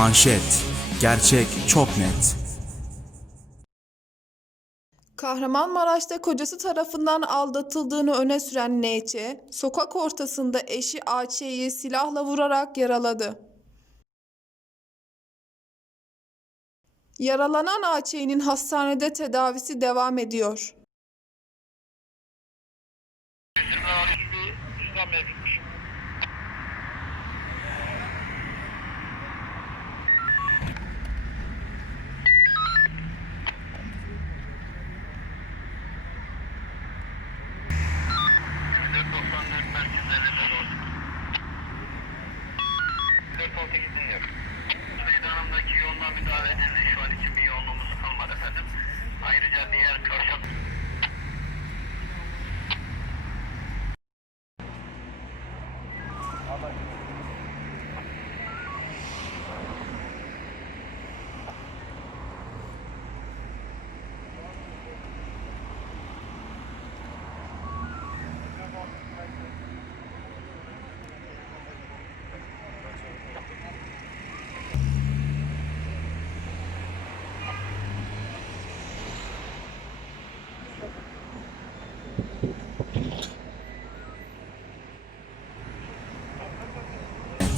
Manşet. Gerçek çok net. Kahramanmaraş'ta kocası tarafından aldatıldığını öne süren NÇ, sokak ortasında eşi AÇ'yi silahla vurarak yaraladı. Yaralanan AÇ'nin hastanede tedavisi devam ediyor.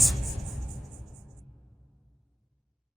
Peace.